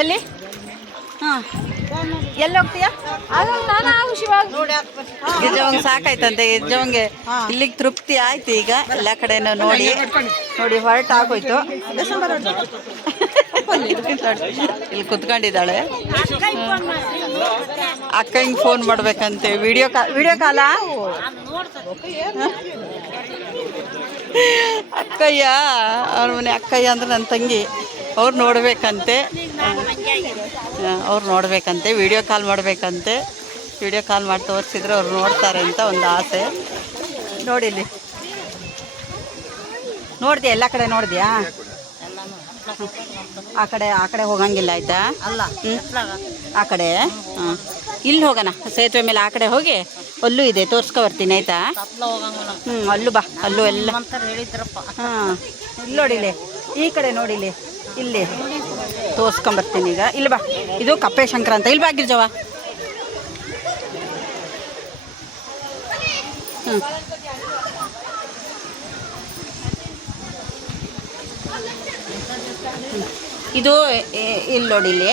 ಎಲ್ಲಿ? ಹಾಂ, ಎಲ್ಲಿ ಹೋಗ್ತೀಯಾ? ಗಿಜ್ಜವಂಗೆ ಸಾಕಾಯ್ತಂತೆ. ಗಿಜ್ಜವಂಗೆ ಇಲ್ಲಿಗೆ ತೃಪ್ತಿ ಆಯ್ತು. ಈಗ ಎಲ್ಲ ಕಡೆನೂ ನೋಡಿ ನೋಡಿ ಹೊರಟಾಗೋಯ್ತು. ಇಲ್ಲಿ ಕುತ್ಕೊಂಡಿದ್ದಾಳೆ. ಅಕ್ಕಂಗೆ ಫೋನ್ ಮಾಡ್ಬೇಕಂತೆ. ವಿಡಿಯೋ ಕಾಲಾ? ಅಕ್ಕಯ್ಯ, ಅವ್ರ ಮನೆ ಅಕ್ಕಯ್ಯ ಅಂದ್ರೆ ನನ್ನ ತಂಗಿ. ಅವ್ರು ನೋಡ್ಬೇಕಂತೆ. Video call ಮಾಡಬೇಕಂತೆ. ವಿಡಿಯೋ ಕಾಲ್ ಮಾಡಿ ತೋರಿಸಿದ್ರೆ ಅವ್ರು ನೋಡ್ತಾರೆ ಅಂತ ಒಂದು ಆಸೆ. ನೋಡಿಲ್ಲಿ ನೋಡಿದ್ಯಾ? ಎಲ್ಲ ಕಡೆ ನೋಡಿದ್ಯಾ? ಆ ಕಡೆ ಹೋಗಂಗಿಲ್ಲ ಆಯ್ತಾ? ಅಲ್ಲ, ಆ ಕಡೆ. ಹಾಂ, ಇಲ್ಲಿ ಹೋಗೋಣ ಸೇತುವೆ ಮೇಲೆ. ಆ ಕಡೆ ಹೋಗಿ ಅಲ್ಲೂ ಇದೆ, ತೋರ್ಸ್ಕೊ ಬರ್ತೀನಿ ಆಯ್ತಾ? ಅಲ್ಲೂ ಬಾ, ಅಲ್ಲೂ ಎಲ್ಲ. ಹಾಂ, ಇಲ್ಲಿ ನೋಡಿಲಿ, ಈ ಕಡೆ ನೋಡಿಲಿ, ಇಲ್ಲಿ ತೋರ್ಸ್ಕೊಂಬರ್ತೀನಿ ಈಗ. ಇಲ್ಲಿ ಬಾ, ಇದು ಕಪ್ಪೆ ಶಂಕರ ಅಂತ. ಇಲ್ಲಿ ಬಾ ಗಿರ್ಜವ್ವ. ಹ್ಞೂ, ಇದು ಇಲ್ಲಿ ನೋಡಿಲಿ,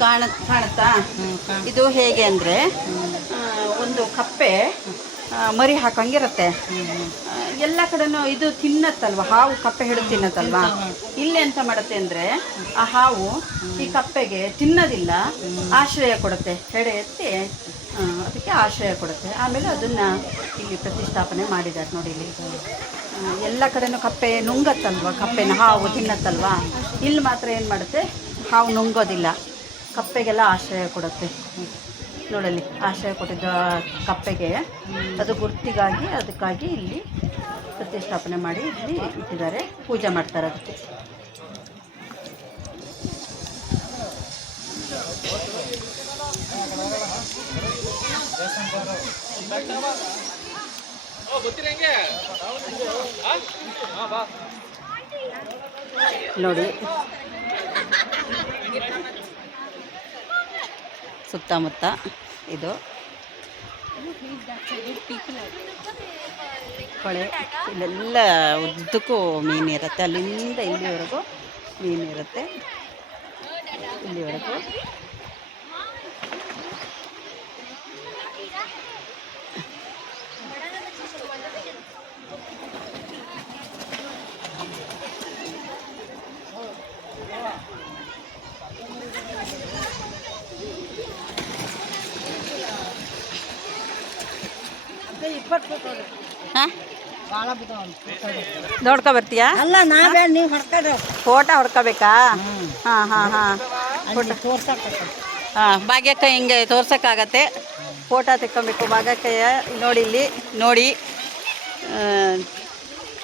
ಕಾಣುತ್ತಾ? ಇದು ಹೇಗೆ ಅಂದರೆ, ಒಂದು ಕಪ್ಪೆ ಮರಿ ಹಾಕಂಗಿರುತ್ತೆ. ಎಲ್ಲ ಕಡೆನೂ ಇದು ತಿನ್ನತ್ತಲ್ವ, ಹಾವು ಕಪ್ಪೆ ಹಿಡಿದು ತಿನ್ನತ್ತಲ್ವ. ಇಲ್ಲಿ ಎಂತ ಮಾಡುತ್ತೆ ಅಂದರೆ, ಆ ಹಾವು ಈ ಕಪ್ಪೆಗೆ ತಿನ್ನೋದಿಲ್ಲ, ಆಶ್ರಯ ಕೊಡುತ್ತೆ. ಹೆಡೆ ಎತ್ತಿ ಅದಕ್ಕೆ ಆಶ್ರಯ ಕೊಡುತ್ತೆ. ಆಮೇಲೆ ಅದನ್ನು ಇಲ್ಲಿ ಪ್ರತಿಷ್ಠಾಪನೆ ಮಾಡಿದ್ದಾರೆ ನೋಡಿ. ಇಲ್ಲಿ ಎಲ್ಲ ಕಡೆನೂ ಕಪ್ಪೆ ನುಂಗತ್ತಲ್ವ, ಕಪ್ಪೆನ ಹಾವು ತಿನ್ನತ್ತಲ್ವ. ಇಲ್ಲಿ ಮಾತ್ರ ಏನು ಮಾಡುತ್ತೆ, ಹಾವು ನುಂಗೋದಿಲ್ಲ, ಕಪ್ಪೆಗೆಲ್ಲ ಆಶ್ರಯ ಕೊಡುತ್ತೆ. ನೋಡಲಿ, ಆಶ್ರಯ ಕೊಟ್ಟಿದ್ದ ಕಪ್ಪೆಗೆ ಅದು ಗುರ್ತಿಗಾಗಿ, ಅದಕ್ಕಾಗಿ ಇಲ್ಲಿ ಪ್ರತಿಷ್ಠಾಪನೆ ಮಾಡಿ ಇಲ್ಲಿ ಇಟ್ಟಿದ್ದಾರೆ. ಪೂಜೆ ಮಾಡ್ತಾರೆ ಅದಕ್ಕೆ. ನೋಡಿ, ಸುತ್ತಮುತ್ತ ಇದು ಹೊಳೆ. ಇಲ್ಲೆಲ್ಲ ಉದ್ದಕ್ಕೂ ಮೀನಿರುತ್ತೆ. ಅಲ್ಲಿಂದ ಇಲ್ಲಿವರೆಗೂ ಮೀನಿರುತ್ತೆ. ಇಲ್ಲಿವರೆಗೂ ನೋಡ್ಕೊ ಬರ್ತೀಯಾ? ಅಲ್ಲ, ನಾವೇ ನೀವು ಹೊಡ್ಕೊಂಡ್ರೆ ಫೋಟೋ ಹೊಡ್ಕೋಬೇಕಾ? ಹಾಂ ಹಾಂ ಹಾಂ, ಹಾಂ. ಭಾಗ್ಯಕ್ಕ ಹಿಂಗೆ ತೋರ್ಸೋಕ್ಕಾಗತ್ತೆ. ಫೋಟೋ ತೆಕ್ಕೊಬೇಕು ಭಾಗ್ಯಕ್ಕಯ್ಯ. ನೋಡಿ, ಇಲ್ಲಿ ನೋಡಿ,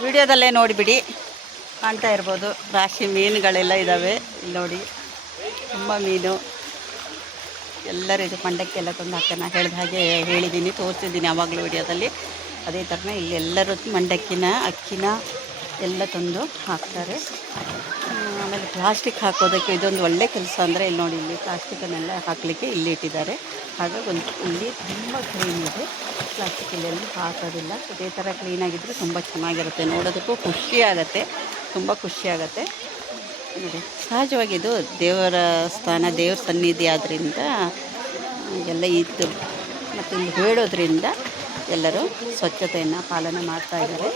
ವಿಡಿಯೋದಲ್ಲೇ ನೋಡಿಬಿಡಿ, ಕಾಣ್ತಾ ಇರ್ಬೋದು. ರಾಶಿ ಮೀನುಗಳೆಲ್ಲ ಇದ್ದಾವೆ. ಇಲ್ಲಿ ನೋಡಿ, ತುಂಬ ಮೀನು. ಎಲ್ಲರೂ ಇದು ಮಂಡಕ್ಕೆಲ್ಲ ತಂದು ಹಾಕೋಣ ಹೇಳಿದ ಹಾಗೆ ಹೇಳಿದ್ದೀನಿ, ತೋರಿಸಿದ್ದೀನಿ ಆವಾಗಲೂ ವಿಡಿಯೋದಲ್ಲಿ. ಅದೇ ಥರನೇ ಇಲ್ಲಿ ಎಲ್ಲರೂ ಮಂಡಕ್ಕಿನ, ಅಕ್ಕಿನ ಎಲ್ಲ ತಂದು ಹಾಕ್ತಾರೆ. ಆಮೇಲೆ ಪ್ಲಾಸ್ಟಿಕ್ ಹಾಕೋದಕ್ಕೆ ಇದೊಂದು ಒಳ್ಳೆ ಕೆಲಸ. ಅಂದರೆ ಇಲ್ಲಿ ನೋಡಿ, ಇಲ್ಲಿ ಪ್ಲಾಸ್ಟಿಕನ್ನೆಲ್ಲ ಹಾಕಲಿಕ್ಕೆ ಇಲ್ಲಿ ಇಟ್ಟಿದ್ದಾರೆ. ಹಾಗಾಗಿ ಇಲ್ಲಿ ತುಂಬ ಕ್ಲೀನ್ ಇದೆ, ಪ್ಲಾಸ್ಟಿಕ್ ಇಲ್ಲೆಲ್ಲೂ ಹಾಕೋದಿಲ್ಲ. ಇದೇ ಥರ ಕ್ಲೀನಾಗಿದ್ದರೆ ತುಂಬ ಚೆನ್ನಾಗಿರುತ್ತೆ, ನೋಡೋದಕ್ಕೂ ಖುಷಿಯಾಗತ್ತೆ, ತುಂಬ ಖುಷಿಯಾಗತ್ತೆ. ನೋಡಿ, ಸಹಜವಾಗಿ ಇದು ದೇವರ ಸ್ಥಾನ, ದೇವ್ರ ಸನ್ನಿಧಿ ಆದ್ದರಿಂದ ಎಲ್ಲ ಇತ್ತು. ಮತ್ತು ಇಲ್ಲಿ ಹೇಳೋದ್ರಿಂದ ಎಲ್ಲರೂ ಸ್ವಚ್ಛತೆಯನ್ನು ಪಾಲನೆ ಮಾಡ್ತಾ ಇದ್ದಾರೆ,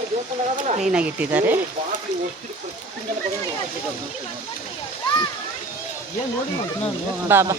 ಕ್ಲೀನಾಗಿಟ್ಟಿದ್ದಾರೆ. ಬಾಬಾ